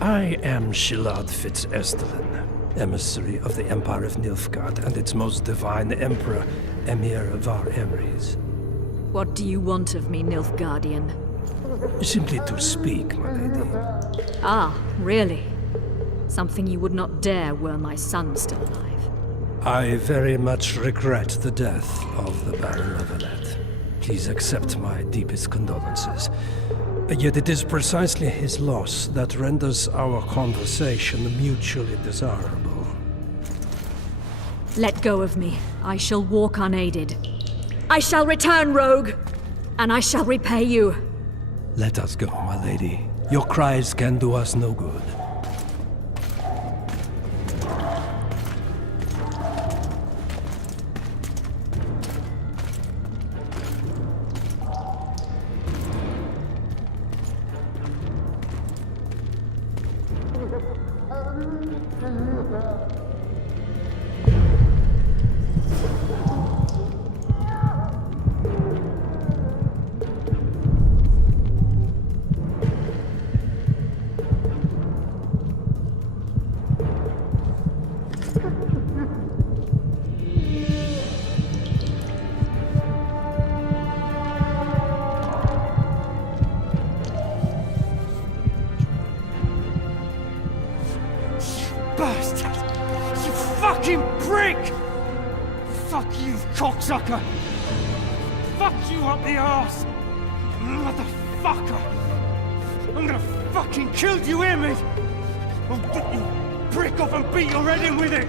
I am Shilad Fitz-Estelen, emissary of the Empire of Nilfgaard and its most divine Emperor, Emir Var Emrys. What do you want of me, Nilfgaardian? Simply to speak, my lady. Ah, really? Something you would not dare were my son still alive. I very much regret the death of the Baron Levelet. Please accept my deepest condolences. Yet it is precisely his loss that renders our conversation mutually desirable. Let go of me. I shall walk unaided. I shall return, rogue! And I shall repay you. Let us go, my lady. Your cries can do us no good. Bastard! You fucking prick! Fuck you, cocksucker! Fuck you up the arse! Motherfucker! I'm gonna fucking kill you, hear me? I'll get you prick off and beat your head in with it!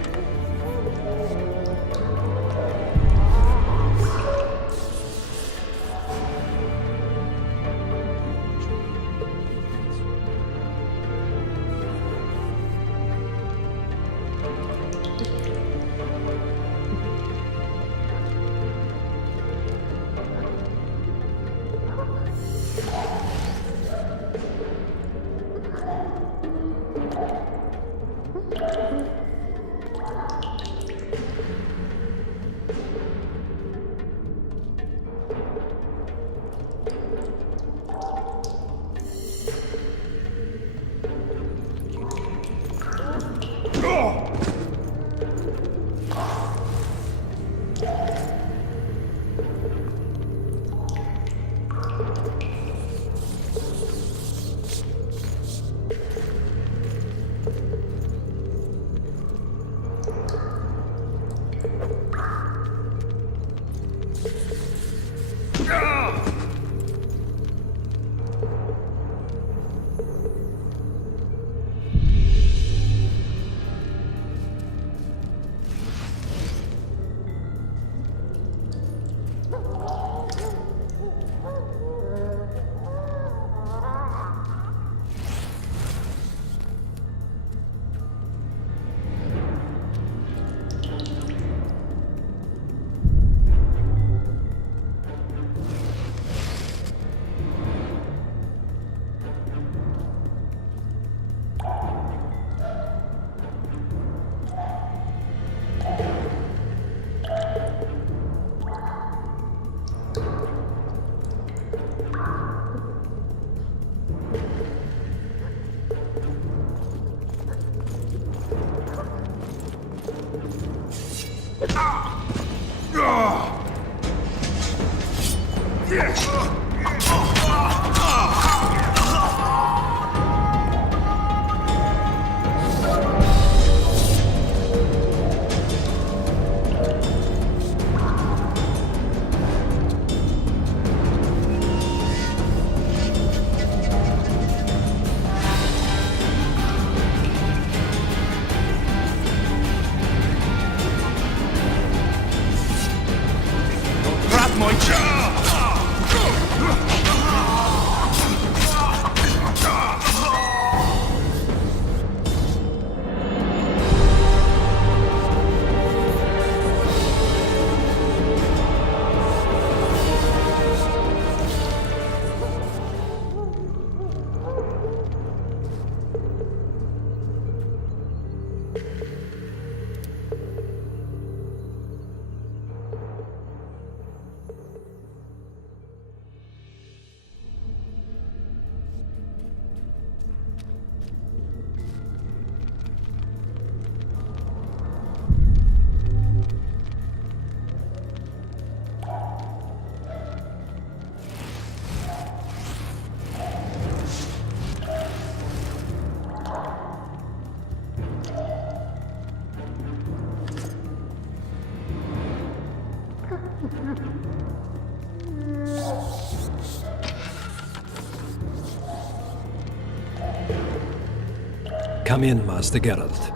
come in, Master Geralt.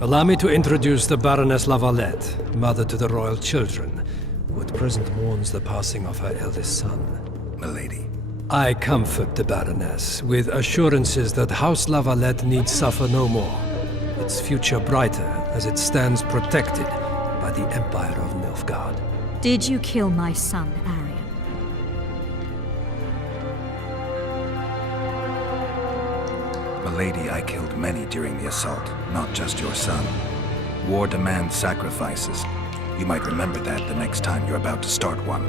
Allow me to introduce the Baroness Lavalette, mother to the royal children, who at present mourns the passing of her eldest son. Milady. I comfort the Baroness with assurances that House Lavalette need suffer no more, its future brighter as it stands protected by the Empire of Nilfgaard. Did you kill my son, Arion? Milady, I killed many during the assault, not just your son. War demands sacrifices. You might remember that the next time you're about to start one.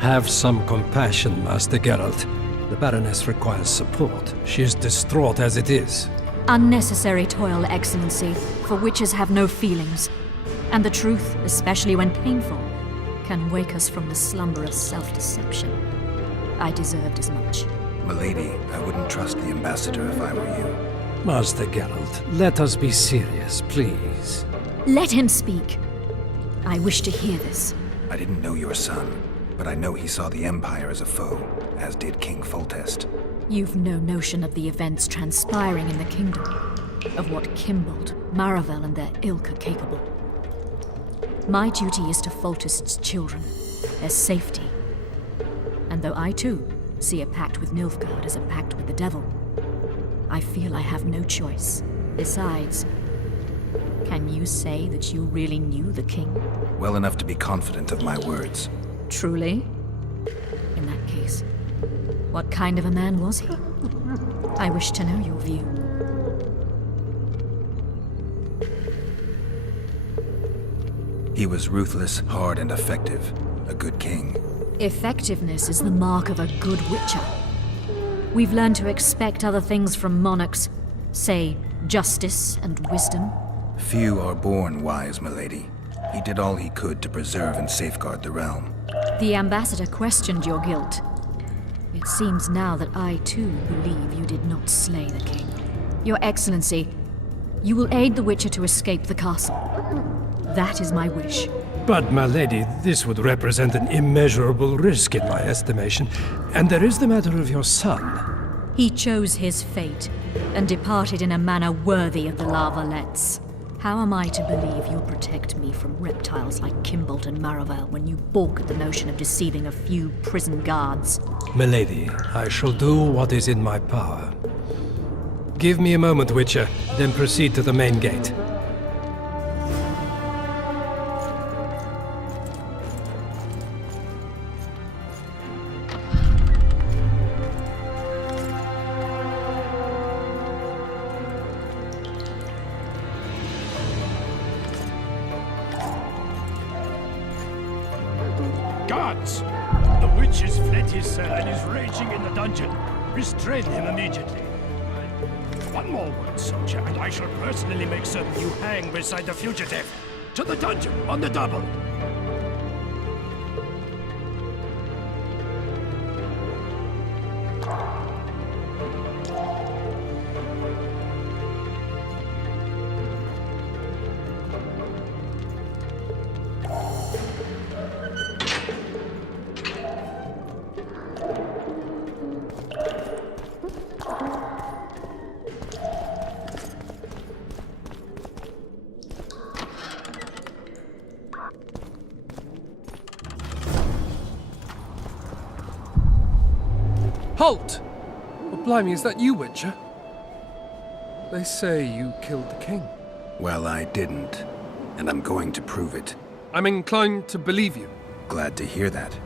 Have some compassion, Master Geralt. The Baroness requires support. She is distraught as it is. Unnecessary toil, Excellency, for witches have no feelings. And the truth, especially when painful, can wake us from the slumber of self-deception. I deserved as much. Milady, I wouldn't trust the ambassador if I were you. Master Geralt, let us be serious, please. Let him speak. I wish to hear this. I didn't know your son, but I know he saw the Empire as a foe, as did King Foltest. You've no notion of the events transpiring in the kingdom, of what Kimbold, Maravel, and their ilk are capable. My duty is to Foltest's children, their safety. And though I too see a pact with Nilfgaard as a pact with the devil, I feel I have no choice. Besides, can you say that you really knew the king? Well enough to be confident of my words. Truly? In that case, what kind of a man was he? I wish to know your view. He was ruthless, hard, and effective. A good king. Effectiveness is the mark of a good witcher. We've learned to expect other things from monarchs, say, justice and wisdom. Few are born wise, milady. He did all he could to preserve and safeguard the realm. The ambassador questioned your guilt. It seems now that I too believe you did not slay the king. Your Excellency, you will aid the Witcher to escape the castle. That is my wish. But, my lady, this would represent an immeasurable risk in my estimation. And there is the matter of your son. He chose his fate, and departed in a manner worthy of the Lavalettes. How am I to believe you'll protect me from reptiles like Kimbold and Maravel when you balk at the notion of deceiving a few prison guards? Milady, I shall do what is in my power. Give me a moment, Witcher, then proceed to the main gate. Guards! The witch has fled his cell and is raging in the dungeon. Restrain him immediately. One more word, soldier, and I shall personally make certain you hang beside the fugitive. To the dungeon, on the double! Halt! Oh, blimey, is that you, Witcher? They say you killed the king. Well, I didn't. And I'm going to prove it. I'm inclined to believe you. Glad to hear that.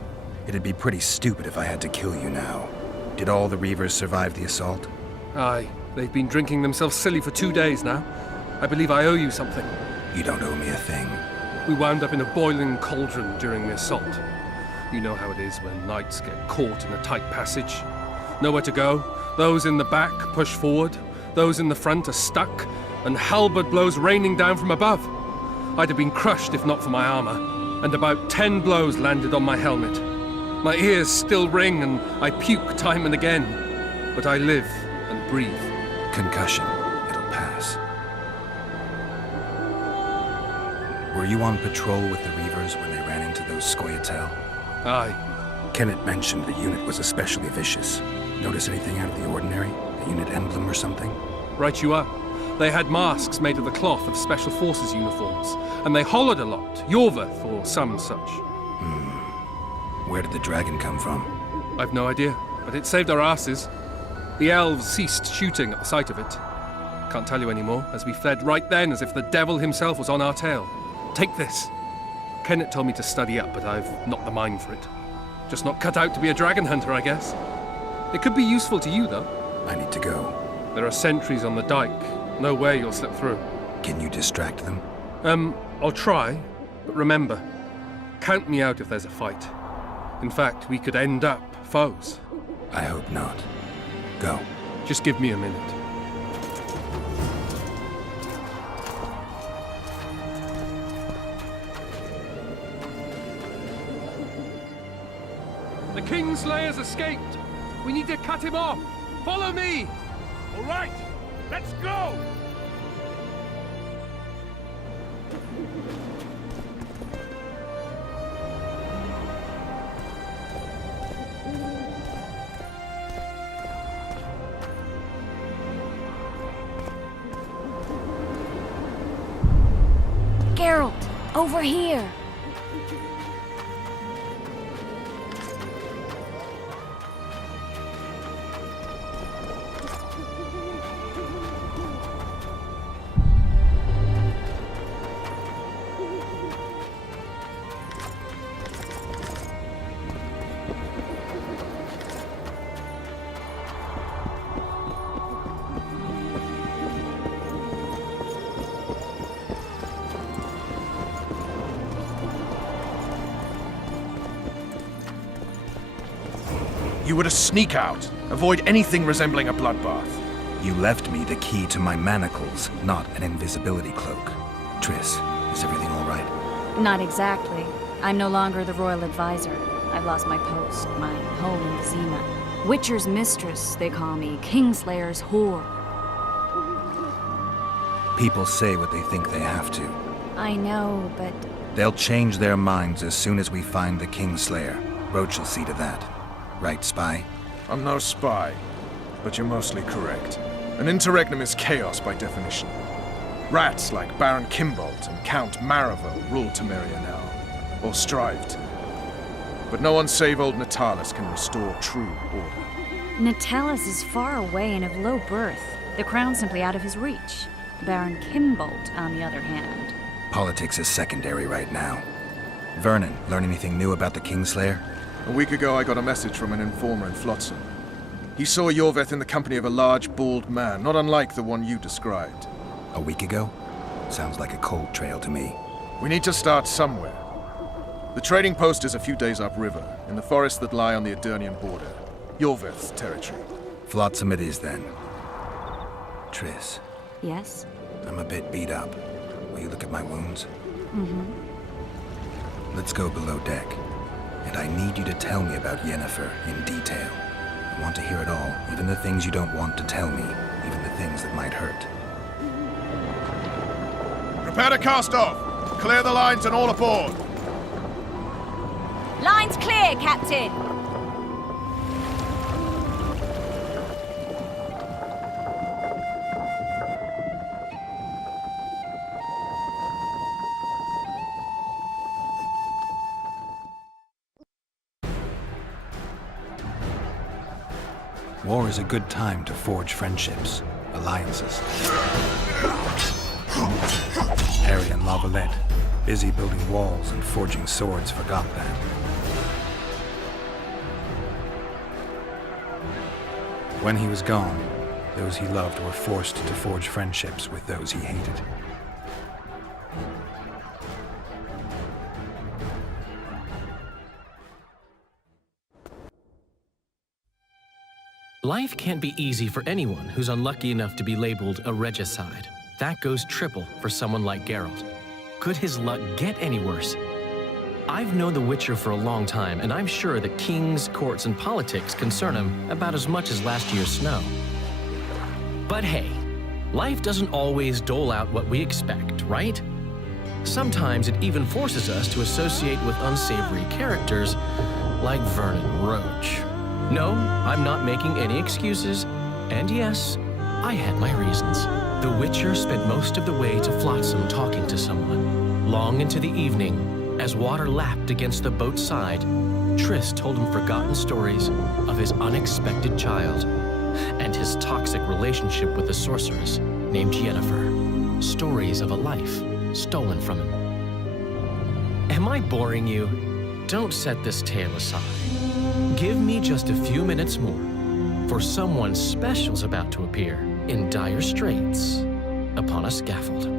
It'd be pretty stupid if I had to kill you now. Did all the Reavers survive the assault? Aye, they've been drinking themselves silly for 2 days now. I believe I owe you something. You don't owe me a thing. We wound up in a boiling cauldron during the assault. You know how it is when knights get caught in a tight passage. Nowhere to go. Those in the back push forward. Those in the front are stuck. And halberd blows raining down from above. I'd have been crushed if not for my armor. And about 10 blows landed on my helmet. My ears still ring and I puke time and again. But I live and breathe. Concussion. It'll pass. Were you on patrol with the Reavers when they ran into those Scoia'tael? Aye. Kenneth mentioned the unit was especially vicious. Notice anything out of the ordinary? A unit emblem or something? Right you are. They had masks made of the cloth of Special Forces uniforms, and they hollered a lot, Yorveth or some such. Where did the dragon come from? I've no idea, but it saved our asses. The elves ceased shooting at the sight of it. Can't tell you anymore, as we fled right then as if the devil himself was on our tail. Take this. Kenneth told me to study up, but I've not the mind for it. Just not cut out to be a dragon hunter, I guess. It could be useful to you, though. I need to go. There are sentries on the dike. No way you'll slip through. Can you distract them? I'll try, but remember, count me out if there's a fight. In fact, we could end up foes. I hope not. Go. Just give me a minute. The Kingslayer's escaped! We need to cut him off! Follow me! All right, let's go! Geralt, over here! You were to sneak out. Avoid anything resembling a bloodbath. You left me the key to my manacles, not an invisibility cloak. Triss, is everything all right? Not exactly. I'm no longer the royal advisor. I've lost my post, my home in Vizima. Witcher's mistress, they call me. Kingslayer's whore. People say what they think they have to. I know, but... They'll change their minds as soon as we find the Kingslayer. Roach will see to that. Right, spy? I'm no spy, but you're mostly correct. An interregnum is chaos by definition. Rats like Baron Kimbolt and Count Maravel rule Temeria now, or strive to. But no one save old Natalis can restore true order. Natalis is far away and of low birth. The crown's simply out of his reach. Baron Kimbolt, on the other hand. Politics is secondary right now. Vernon, learn anything new about the Kingslayer? A week ago, I got a message from an informer in Flotsam. He saw Yorveth in the company of a large, bald man, not unlike the one you described. A week ago? Sounds like a cold trail to me. We need to start somewhere. The trading post is a few days upriver, in the forests that lie on the Edirnian border. Yorveth's territory. Flotsam it is, then. Triss, Yes? I'm a bit beat up. Will you look at my wounds? Let's go below deck. And I need you to tell me about Yennefer in detail. I want to hear it all, even the things you don't want to tell me, even the things that might hurt. Prepare to cast off! Clear the lines and all aboard! Line's clear, Captain! War is a good time to forge friendships, alliances. Harry and Lavalette, busy building walls and forging swords, forgot that. When he was gone, those he loved were forced to forge friendships with those he hated. Life can't be easy for anyone who's unlucky enough to be labeled a regicide. That goes triple for someone like Geralt. Could his luck get any worse? I've known the Witcher for a long time, and I'm sure that kings, courts, and politics concern him about as much as last year's snow. But hey, life doesn't always dole out what we expect, right? Sometimes it even forces us to associate with unsavory characters like Vernon Roach. No, I'm not making any excuses. And yes, I had my reasons. The Witcher spent most of the way to Flotsam talking to someone. Long into the evening, as water lapped against the boat's side, Triss told him forgotten stories of his unexpected child and his toxic relationship with a sorceress named Yennefer. Stories of a life stolen from him. Am I boring you? Don't set this tale aside. Give me just a few minutes more, for someone special's about to appear in dire straits upon a scaffold.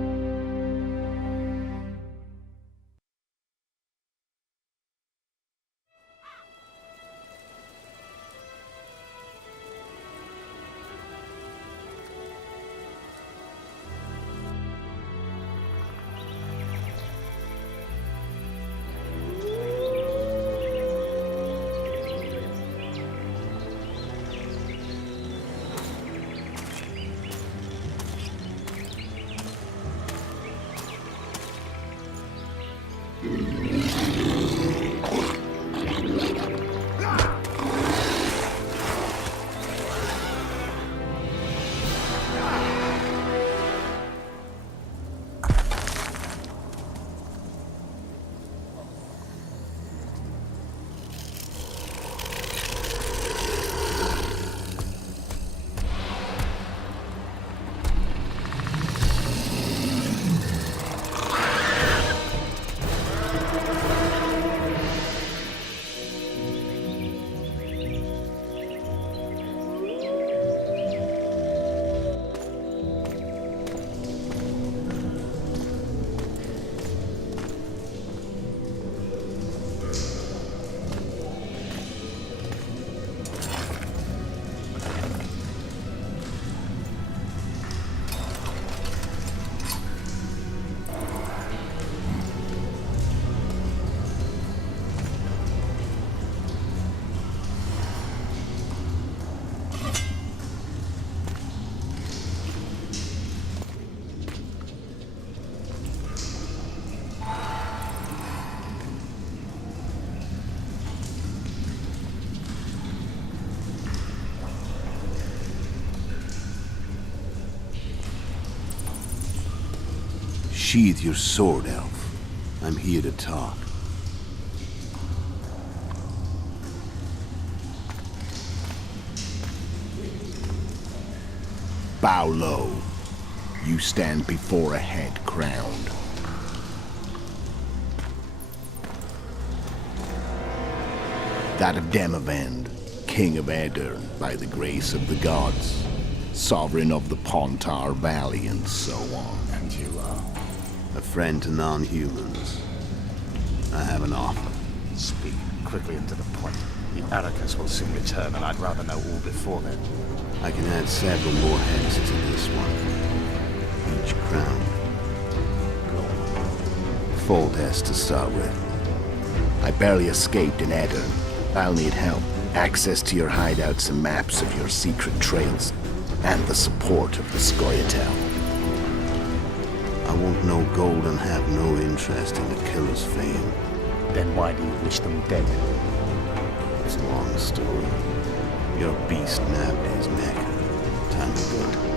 Sheathe your sword, Elf. I'm here to talk. Bow low. You stand before a head crowned. That of Demavend, King of Aedirn, by the grace of the gods, sovereign of the Pontar Valley, and so on. And you are? A friend to non-humans. I have an offer. Speak quickly and to the point. The Arrakis will soon return, and I'd rather know all before then. I can add several more heads to this one. Each crowned. Foltest to start with. I barely escaped in Aedirn. I'll need help. Access to your hideouts and maps of your secret trails. And the support of the Scoia'tael. I want no gold and have no interest in the killer's fame. Then why do you wish them dead? It's a long story. Your beast nabbed his neck. Time to go.